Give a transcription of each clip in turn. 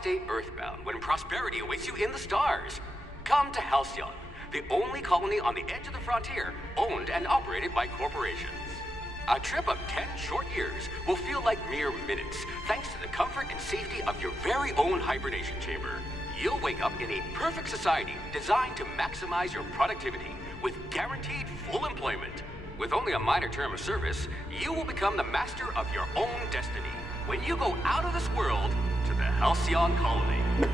stay earthbound when prosperity awaits you in the stars? Come to Halcyon, the only colony on the edge of the frontier, owned and operated by corporations. A trip of 10 short years will feel like mere minutes, thanks to the comfort and safety of your very own hibernation chamber. You'll wake up in a perfect society designed to maximize your productivity with guaranteed full employment. With only a minor term of service, you will become the master of your own destiny when you go out of this world to the Halcyon colony.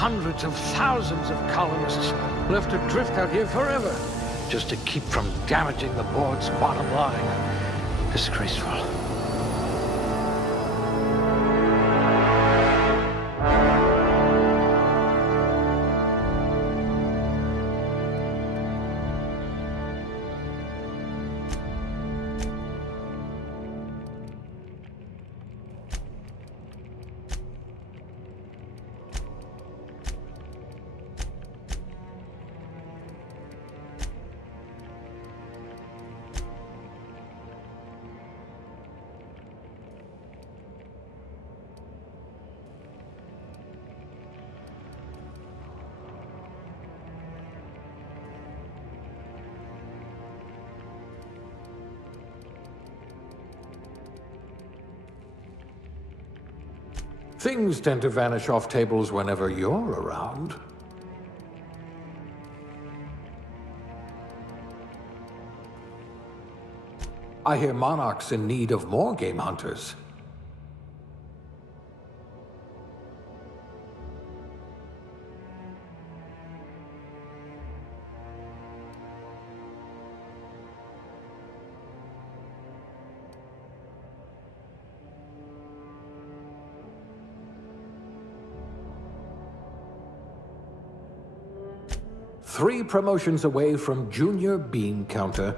Hundreds of thousands of colonists left adrift out here forever, just to keep from damaging the board's bottom line. Disgraceful. Things tend to vanish off tables whenever you're around. I hear Monarch's in need of more game hunters. Three promotions away from Junior Bean Counter.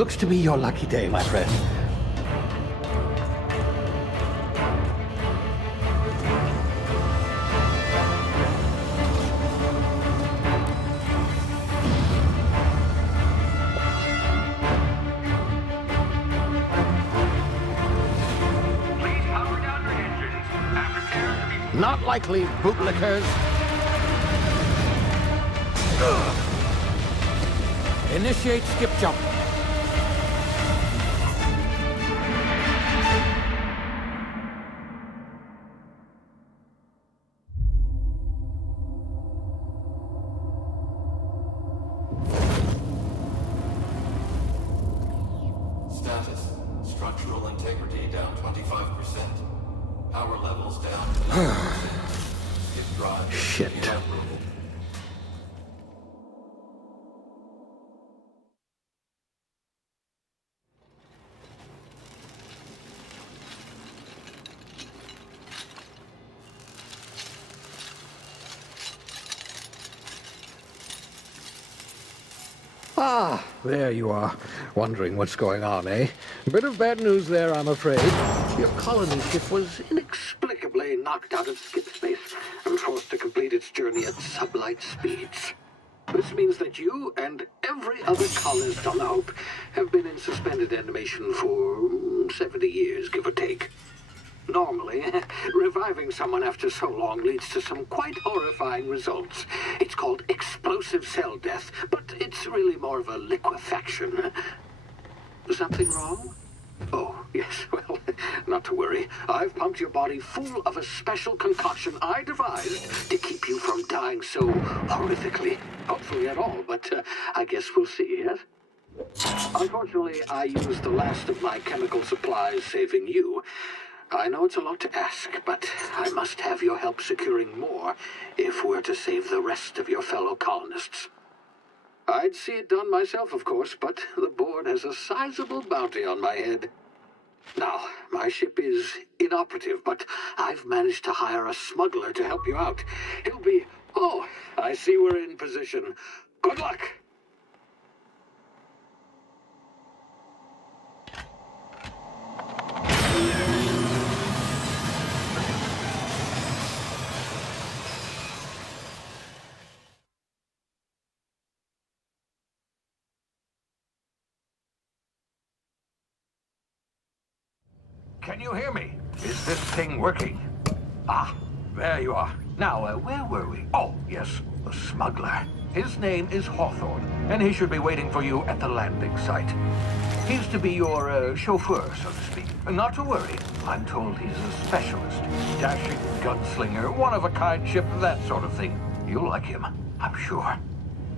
Looks to be your lucky day, my friend. Please power down your engines and prepare to be... Not likely, bootlickers. Initiate skip jump. Status. Structural integrity down 25%. Power levels down 11%. Skip drive. Shit. Inoperable. Ah, there you are. Wondering what's going on, eh? Bit of bad news there, I'm afraid. Your colony ship was inexplicably knocked out of skip space and forced to complete its journey at sublight speeds. This means that you and every other colonist on the Hope have been in suspended animation for 70 years, give or take. Normally, reviving someone after so long leads to some quite horrifying results. It's called explosive cell death, but it's really more of a liquefaction. Something wrong? Oh, yes, well, not to worry. I've pumped your body full of a special concoction I devised to keep you from dying so horrifically. Hopefully at all, but I guess we'll see, yes? Unfortunately, I used the last of my chemical supplies saving you. I know it's a lot to ask, but I must have your help securing more if we're to save the rest of your fellow colonists. I'd see it done myself, of course, but the board has a sizable bounty on my head. Now, my ship is inoperative, but I've managed to hire a smuggler to help you out. He'll be... Oh, I see we're in position. Good luck! Can you hear me? Is this thing working? Ah, there you are. Now, where were we? Oh, yes, the smuggler. His name is Hawthorne, and he should be waiting for you at the landing site. He's to be your chauffeur, so to speak. Not to worry. I'm told he's a specialist. Dashing gunslinger, one-of-a-kind ship, that sort of thing. You'll like him, I'm sure.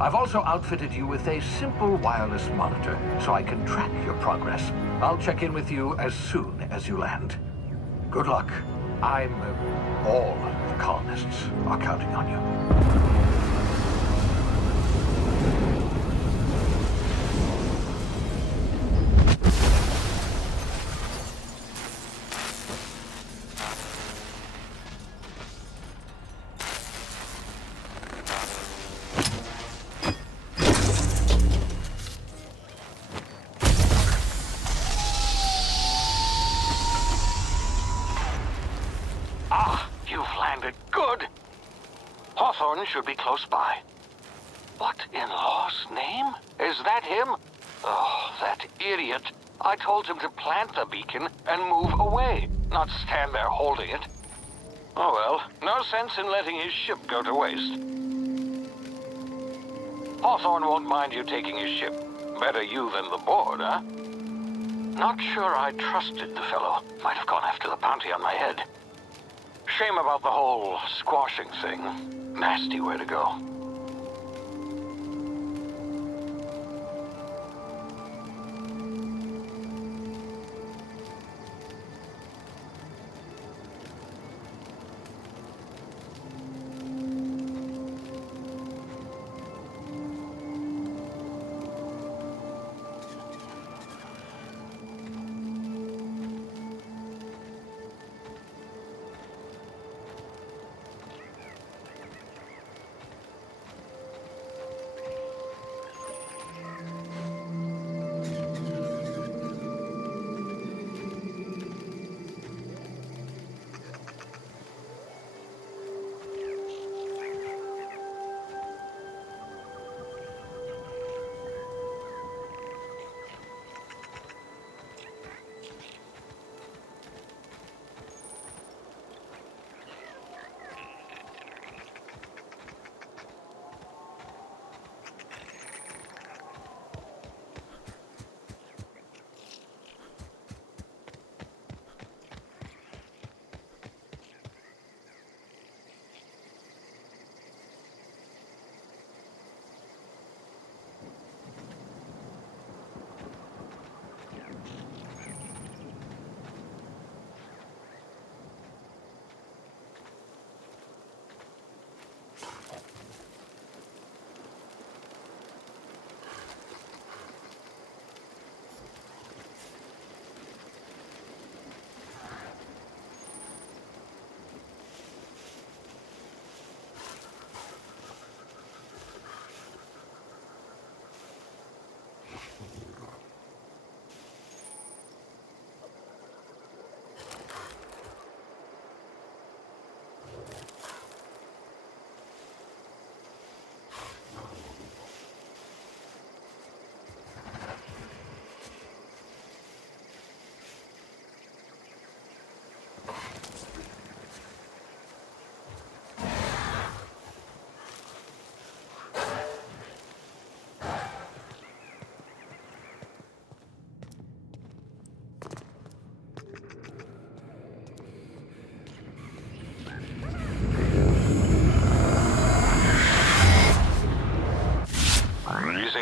I've also outfitted you with a simple wireless monitor, so I can track your progress. I'll check in with you as soon as you land. Good luck. All the colonists are counting on you. Hawthorne should be close by. What in law's name? Is that him? Oh, that idiot. I told him to plant the beacon and move away, not stand there holding it. Oh well, no sense in letting his ship go to waste. Hawthorne won't mind you taking his ship. Better you than the board, huh? Not sure I trusted the fellow. Might have gone after the bounty on my head. Shame about the whole squashing thing. Nasty way to go.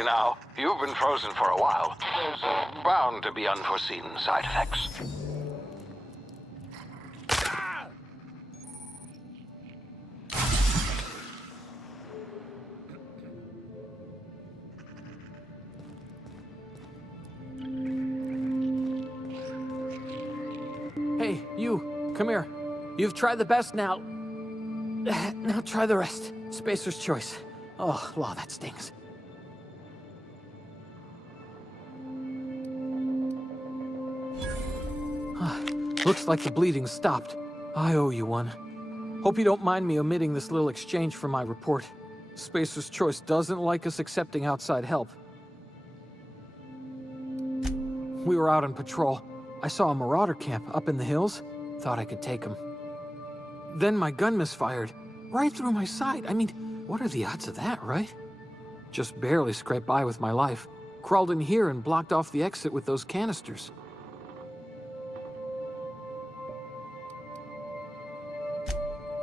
Easy now. You've been frozen for a while. There's bound to be unforeseen side effects. Hey, you, come here. You've tried the best now. Now try the rest. Spacer's choice. Oh, law, that stings. Looks like the bleeding stopped. I owe you one. Hope you don't mind me omitting this little exchange from my report. Spacer's choice doesn't like us accepting outside help. We were out on patrol. I saw a marauder camp up in the hills. Thought I could take him. Then my gun misfired. Right through my side. I mean, what are the odds of that, right? Just barely scraped by with my life. Crawled in here and blocked off the exit with those canisters.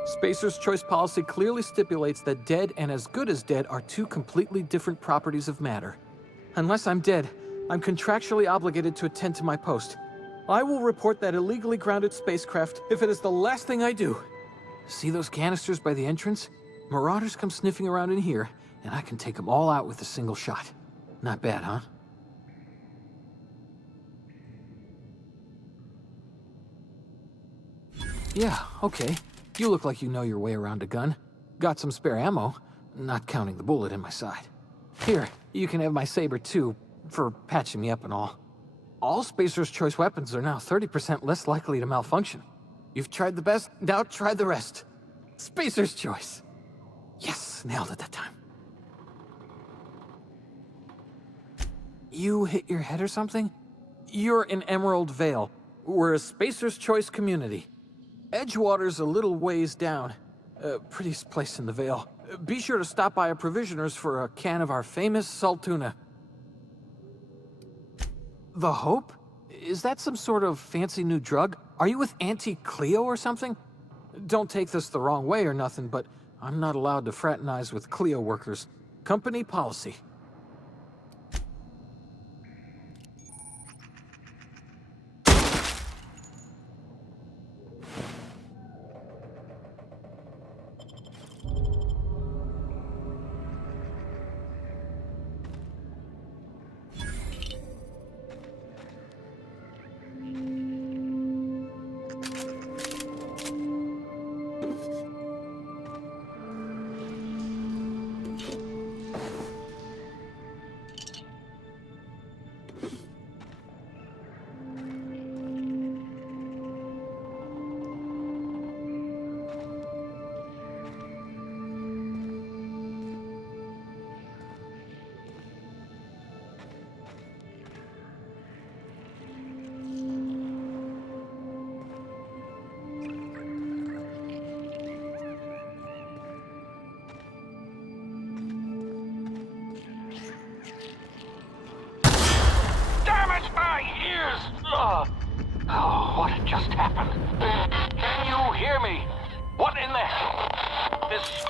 Spacer's choice policy clearly stipulates that dead and as good as dead are two completely different properties of matter. Unless I'm dead, I'm contractually obligated to attend to my post. I will report that illegally grounded spacecraft if it is the last thing I do. See those canisters by the entrance? Marauders come sniffing around in here, and I can take them all out with a single shot. Not bad, huh? Yeah, okay. You look like you know your way around a gun. Got some spare ammo, not counting the bullet in my side. Here, you can have my saber too, for patching me up and all. All Spacer's choice weapons are now 30% less likely to malfunction. You've tried the best, now try the rest. Spacer's choice. Yes, nailed it that time. You hit your head or something? You're in Emerald Vale. We're a Spacer's choice community. Edgewater's a little ways down. Prettiest place in the Vale. Be sure to stop by a provisioner's for a can of our famous salt tuna. The Hope? Is that some sort of fancy new drug? Are you with Auntie Cleo or something? Don't take this the wrong way or nothing, but I'm not allowed to fraternize with Cleo workers. Company policy. Oh, what just happened? Can you hear me? What in the hell? This...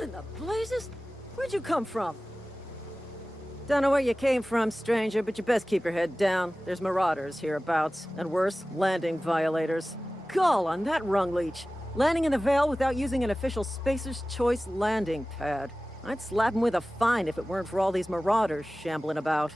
What in the blazes? Where'd you come from? Don't know where you came from, stranger, but you best keep your head down. There's marauders hereabouts, and worse, landing violators. Gall on that rung leech. Landing in the Vale without using an official Spacer's Choice landing pad. I'd slap him with a fine if it weren't for all these marauders shambling about.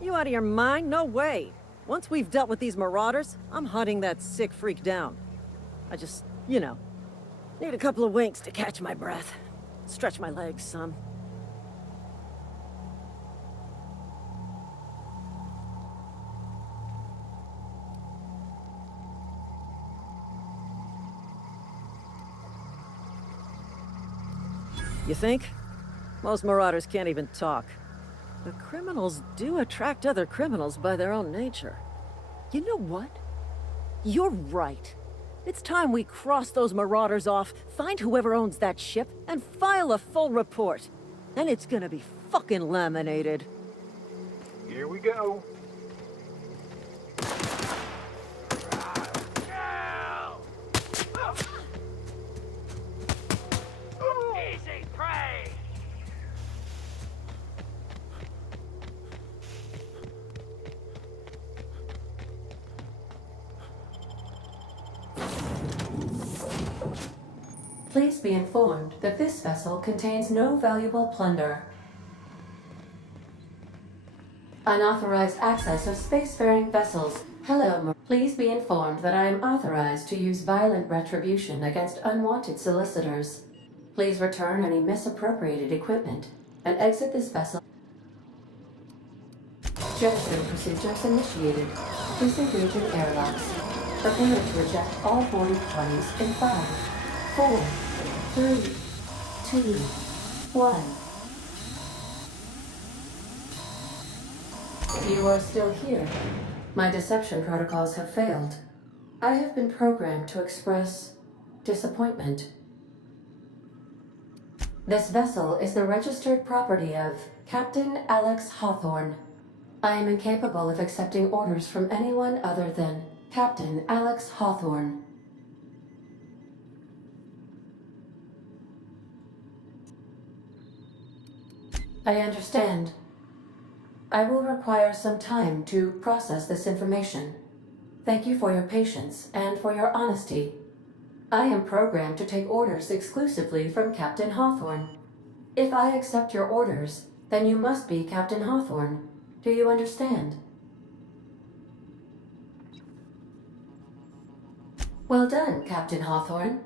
You out of your mind? No way. Once we've dealt with these marauders, I'm hunting that sick freak down. I just, you know, need a couple of winks to catch my breath. Stretch my legs some. You think? Most marauders can't even talk. But criminals do attract other criminals by their own nature. You know what? You're right. It's time we cross those marauders off, find whoever owns that ship, and file a full report. Then it's gonna be fucking laminated. Here we go. Easy prey! Please be informed that this vessel contains no valuable plunder. Unauthorized access of spacefaring vessels. Hello, please be informed that I am authorized to use violent retribution against unwanted solicitors. Please return any misappropriated equipment and exit this vessel. Jettison procedures initiated. Please engage in airlocks. Prepare to reject all boarding parties in 5, 4, 3, 2, 1. You are still here. My deception protocols have failed. I have been programmed to express disappointment. This vessel is the registered property of Captain Alex Hawthorne. I am incapable of accepting orders from anyone other than Captain Alex Hawthorne. I understand. I will require some time to process this information. Thank you for your patience and for your honesty. I am programmed to take orders exclusively from Captain Hawthorne. If I accept your orders, then you must be Captain Hawthorne. Do you understand? Well done, Captain Hawthorne.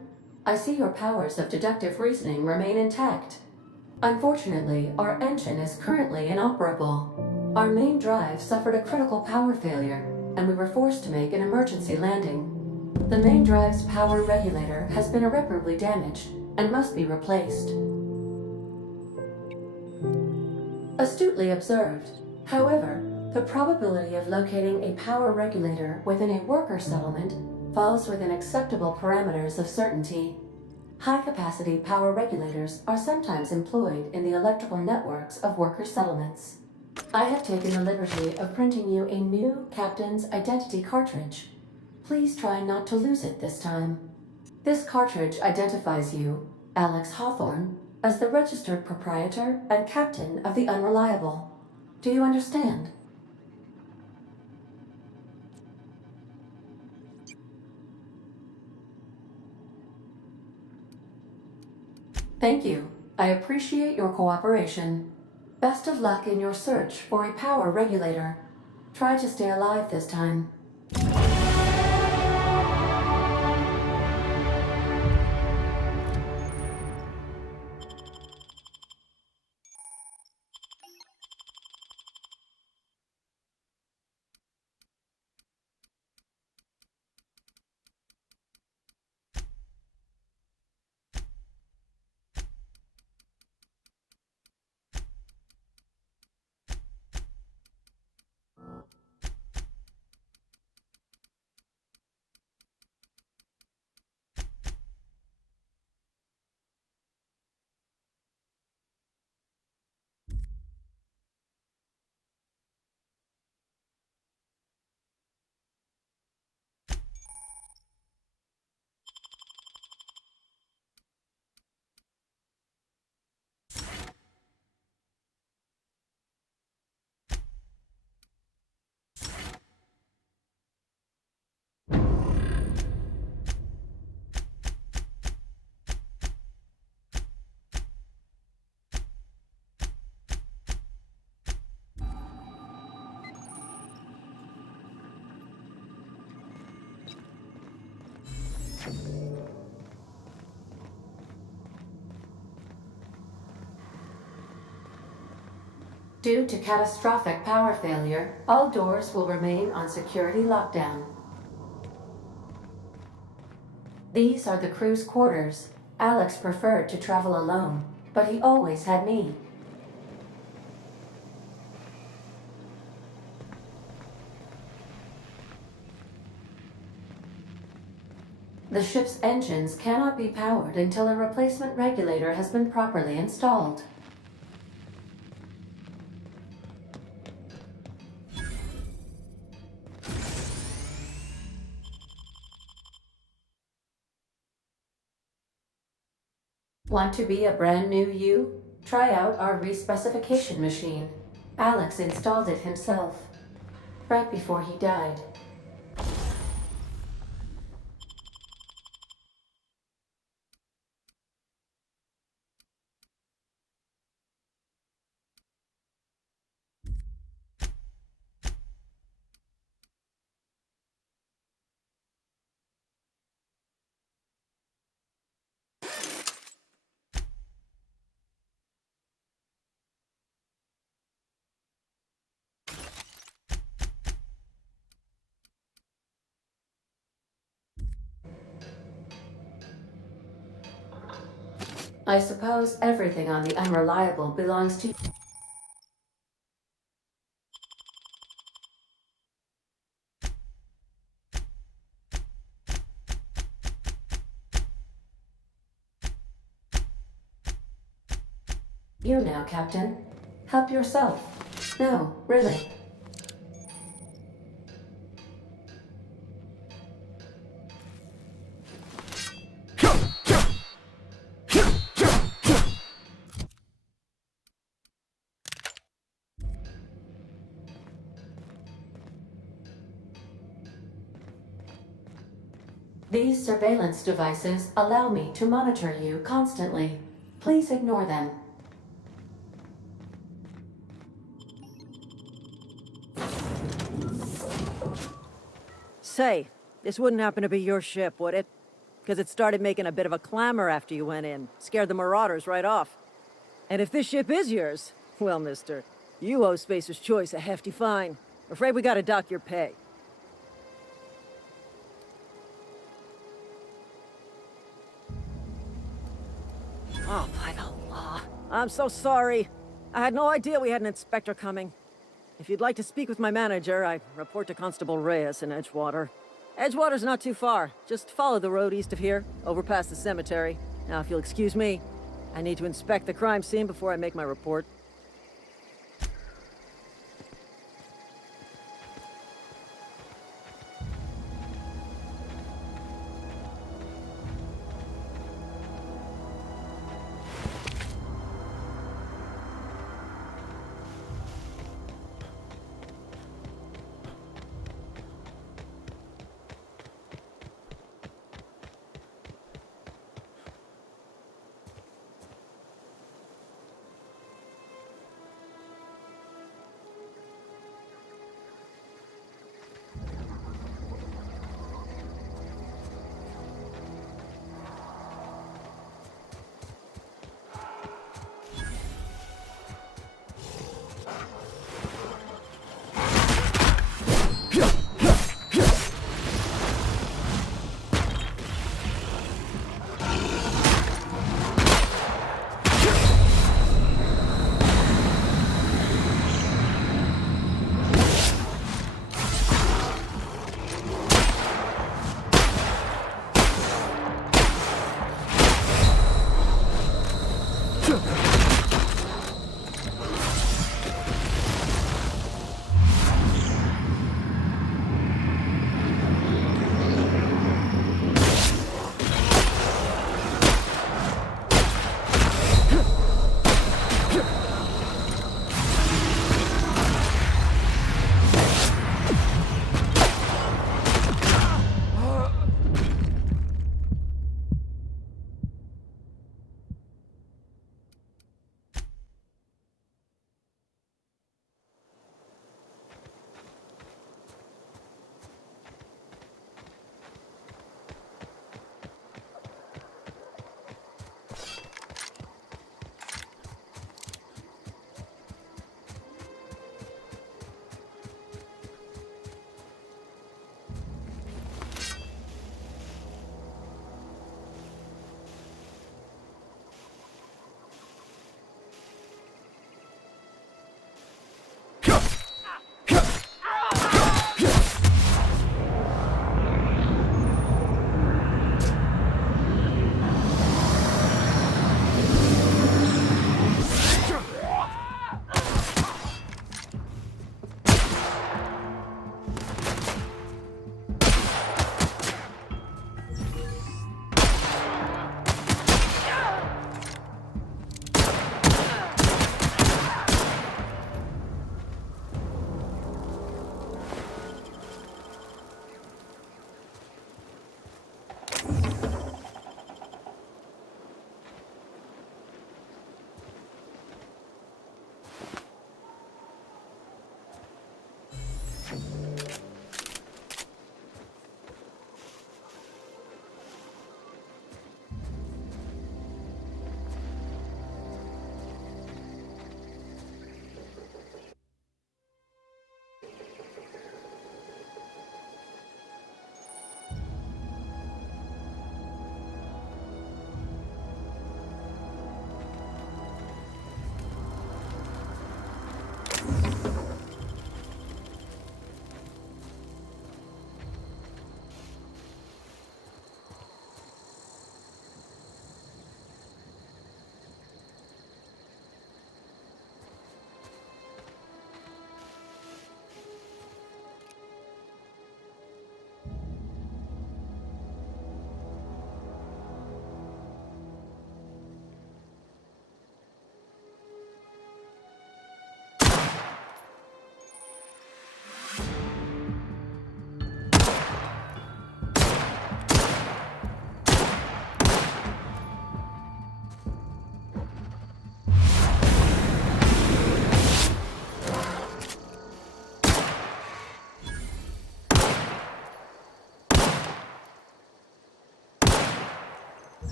I see your powers of deductive reasoning remain intact. Unfortunately, our engine is currently inoperable. Our main drive suffered a critical power failure, and we were forced to make an emergency landing. The main drive's power regulator has been irreparably damaged and must be replaced. Astutely observed. However, the probability of locating a power regulator within a worker settlement falls within acceptable parameters of certainty. High-capacity power regulators are sometimes employed in the electrical networks of worker settlements. I have taken the liberty of printing you a new Captain's Identity cartridge. Please try not to lose it this time. This cartridge identifies you, Alex Hawthorne, as the registered proprietor and captain of the Unreliable. Do you understand? Thank you. I appreciate your cooperation. Best of luck in your search for a power regulator. Try to stay alive this time. Due to catastrophic power failure, all doors will remain on security lockdown. These are the crew's quarters. Alex preferred to travel alone, but he always had me. The ship's engines cannot be powered until a replacement regulator has been properly installed. Want to be a brand new you? Try out our respecification machine. Alex installed it himself, right before he died. I suppose everything on the Unreliable belongs to you. You now, Captain. Help yourself. No, really. These surveillance devices allow me to monitor you constantly. Please ignore them. Say, this wouldn't happen to be your ship, would it? Because it started making a bit of a clamor after you went in. Scared the Marauders right off. And if this ship is yours, well, mister, you owe Spacer's Choice a hefty fine. Afraid we gotta dock your pay. Oh, by the law. I'm so sorry. I had no idea we had an inspector coming. If you'd like to speak with my manager, I report to Constable Reyes in Edgewater. Edgewater's not too far. Just follow the road east of here, over past the cemetery. Now, if you'll excuse me, I need to inspect the crime scene before I make my report.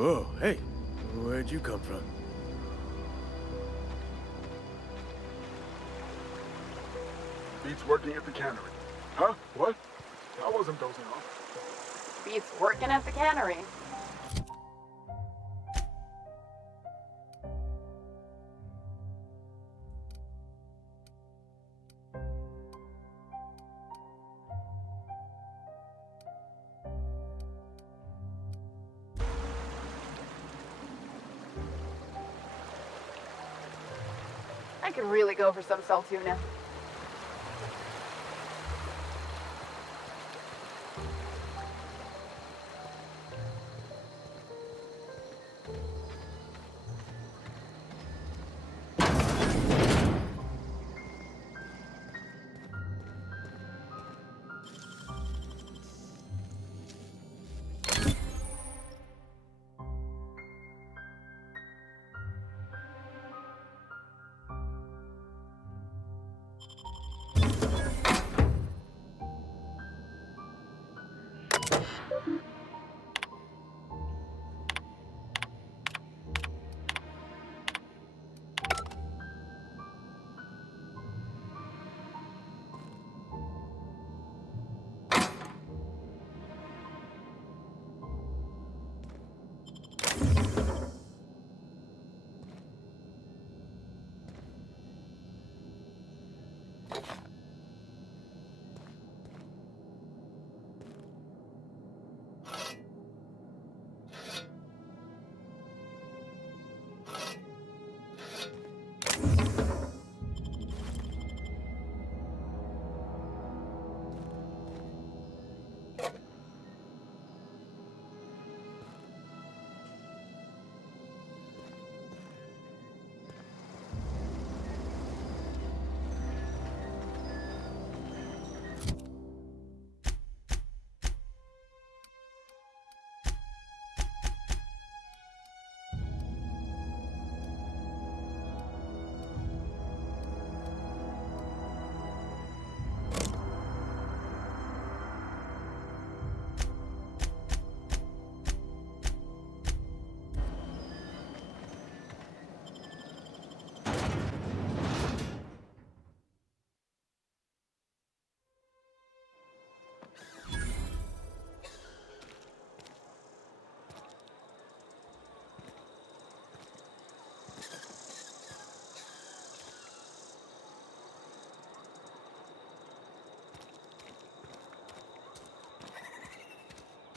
Whoa, hey, where'd you come from? Beats working at the cannery. Huh? What? I wasn't dozing off. Beats working at the cannery. I could really go for some salt tuna.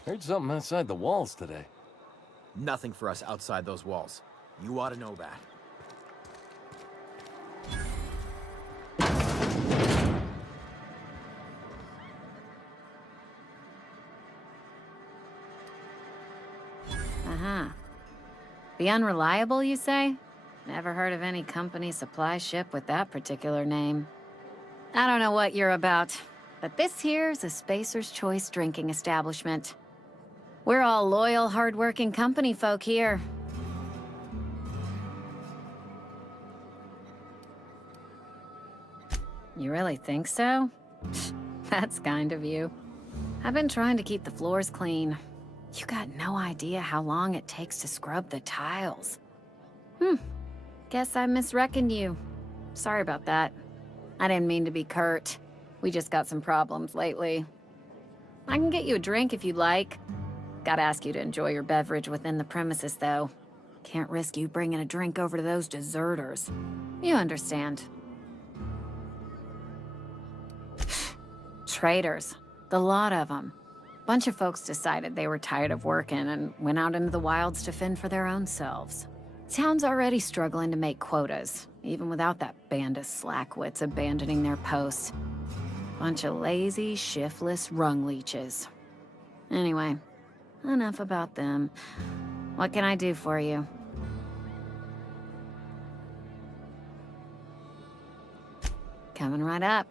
Heard something outside the walls today. Nothing for us outside those walls. You ought to know that. Uh-huh. The Unreliable, you say? Never heard of any company supply ship with that particular name. I don't know what you're about, but this here's a Spacer's Choice drinking establishment. We're all loyal, hard-working company folk here. You really think so? That's kind of you. I've been trying to keep the floors clean. You got no idea how long it takes to scrub the tiles. Guess I misreckoned you. Sorry about that. I didn't mean to be curt. We just got some problems lately. I can get you a drink if you'd like. Gotta ask you to enjoy your beverage within the premises, though. Can't risk you bringing a drink over to those deserters. You understand. Traitors. The lot of them. Bunch of folks decided they were tired of working and went out into the wilds to fend for their own selves. Town's already struggling to make quotas, even without that band of slackwits abandoning their posts. Bunch of lazy, shiftless rung leeches. Anyway, enough about them. What can I do for you? Coming right up.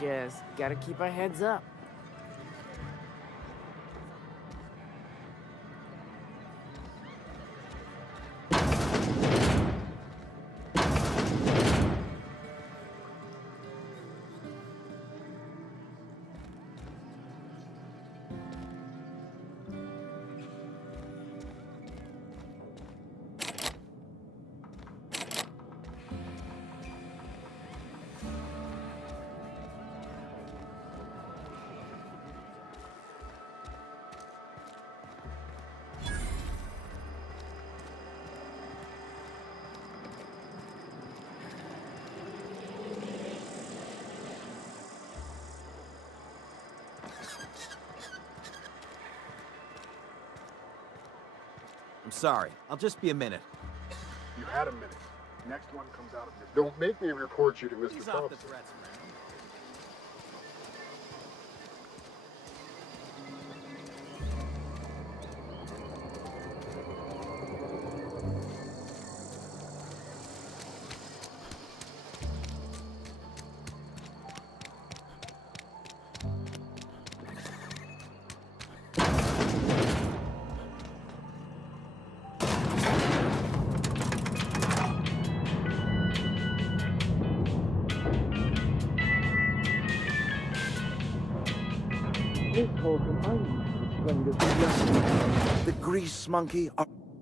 Just gotta keep our heads up. I'm sorry. I'll just be a minute. You had a minute. Next one comes out of your... Don't make me report you to Mr. Ease off the Thompson. threats, man. The grease monkey?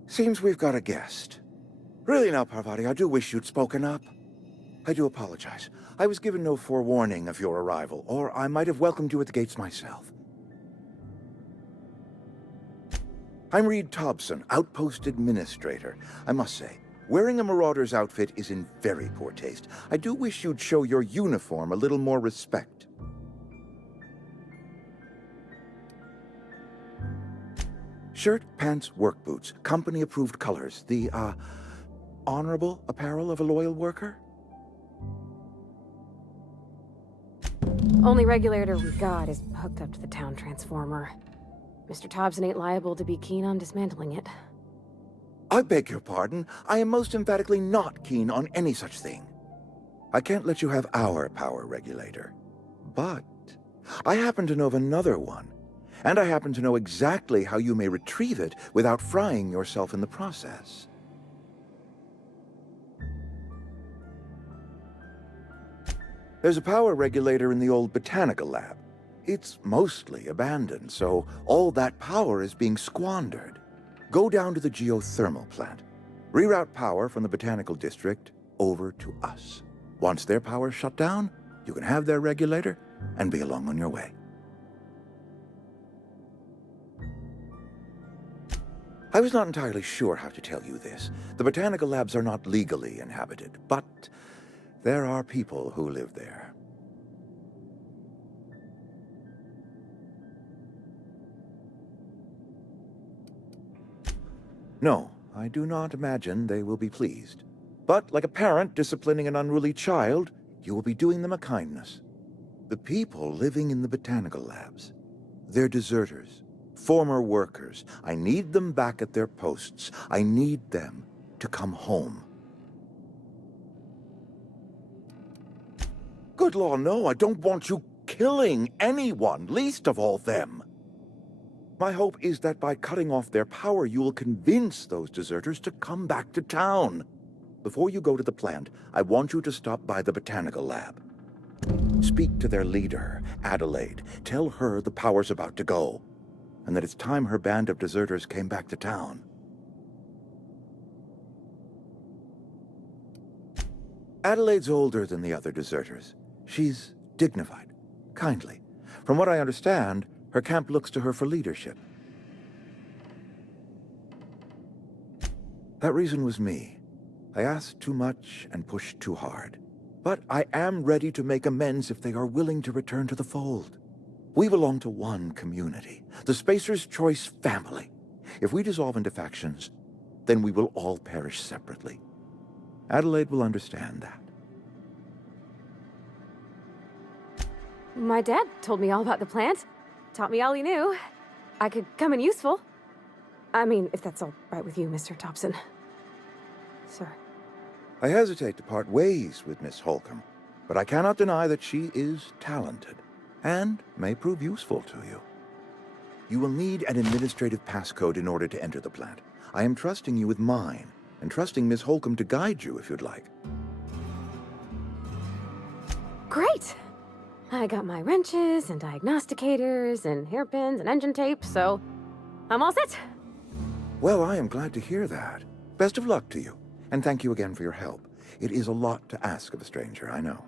Seems we've got a guest. Really now, Parvati, I do wish you'd spoken up. I do apologize. I was given no forewarning of your arrival, or I might have welcomed you at the gates myself. I'm Reed Thompson, Outpost Administrator. I must say, wearing a Marauder's outfit is in very poor taste. I do wish you'd show your uniform a little more respect. Shirt, pants, work boots, company-approved colors. The, honorable apparel of a loyal worker? Only regulator we got is hooked up to the town transformer. Mr. Thompson ain't liable to be keen on dismantling it. I beg your pardon. I am most emphatically not keen on any such thing. I can't let you have our power regulator. But I happen to know of another one. And I happen to know exactly how you may retrieve it without frying yourself in the process. There's a power regulator in the old botanical lab. It's mostly abandoned, so all that power is being squandered. Go down to the geothermal plant. Reroute power from the botanical district over to us. Once their power's shut down, you can have their regulator and be along on your way. I was not entirely sure how to tell you this. The botanical labs are not legally inhabited, but there are people who live there. No, I do not imagine they will be pleased. But like a parent disciplining an unruly child, you will be doing them a kindness. The people living in the botanical labs, they're deserters. Former workers. I need them back at their posts. I need them to come home. Good law, no, I don't want you killing anyone, least of all them. My hope is that by cutting off their power, you will convince those deserters to come back to town. Before you go to the plant, I want you to stop by the botanical lab. Speak to their leader, Adelaide. Tell her the power's about to go, and that it's time her band of deserters came back to town. Adelaide's older than the other deserters. She's dignified, kindly. From what I understand, her camp looks to her for leadership. That reason was me. I asked too much and pushed too hard. But I am ready to make amends if they are willing to return to the fold. We belong to one community, the Spacer's Choice family. If we dissolve into factions, then we will all perish separately. Adelaide will understand that. My dad told me all about the plant. Taught me all he knew. I could come in useful. I mean, if that's all right with you, Mr. Thompson. Sir. I hesitate to part ways with Miss Holcomb. But I cannot deny that she is talented, and may prove useful to you. You will need an administrative passcode in order to enter the plant. I am trusting you with mine, and trusting Miss Holcomb to guide you if you'd like. Great! I got my wrenches and diagnosticators and hairpins and engine tape, so I'm all set. Well, I am glad to hear that. Best of luck to you, and thank you again for your help. It is a lot to ask of a stranger, I know.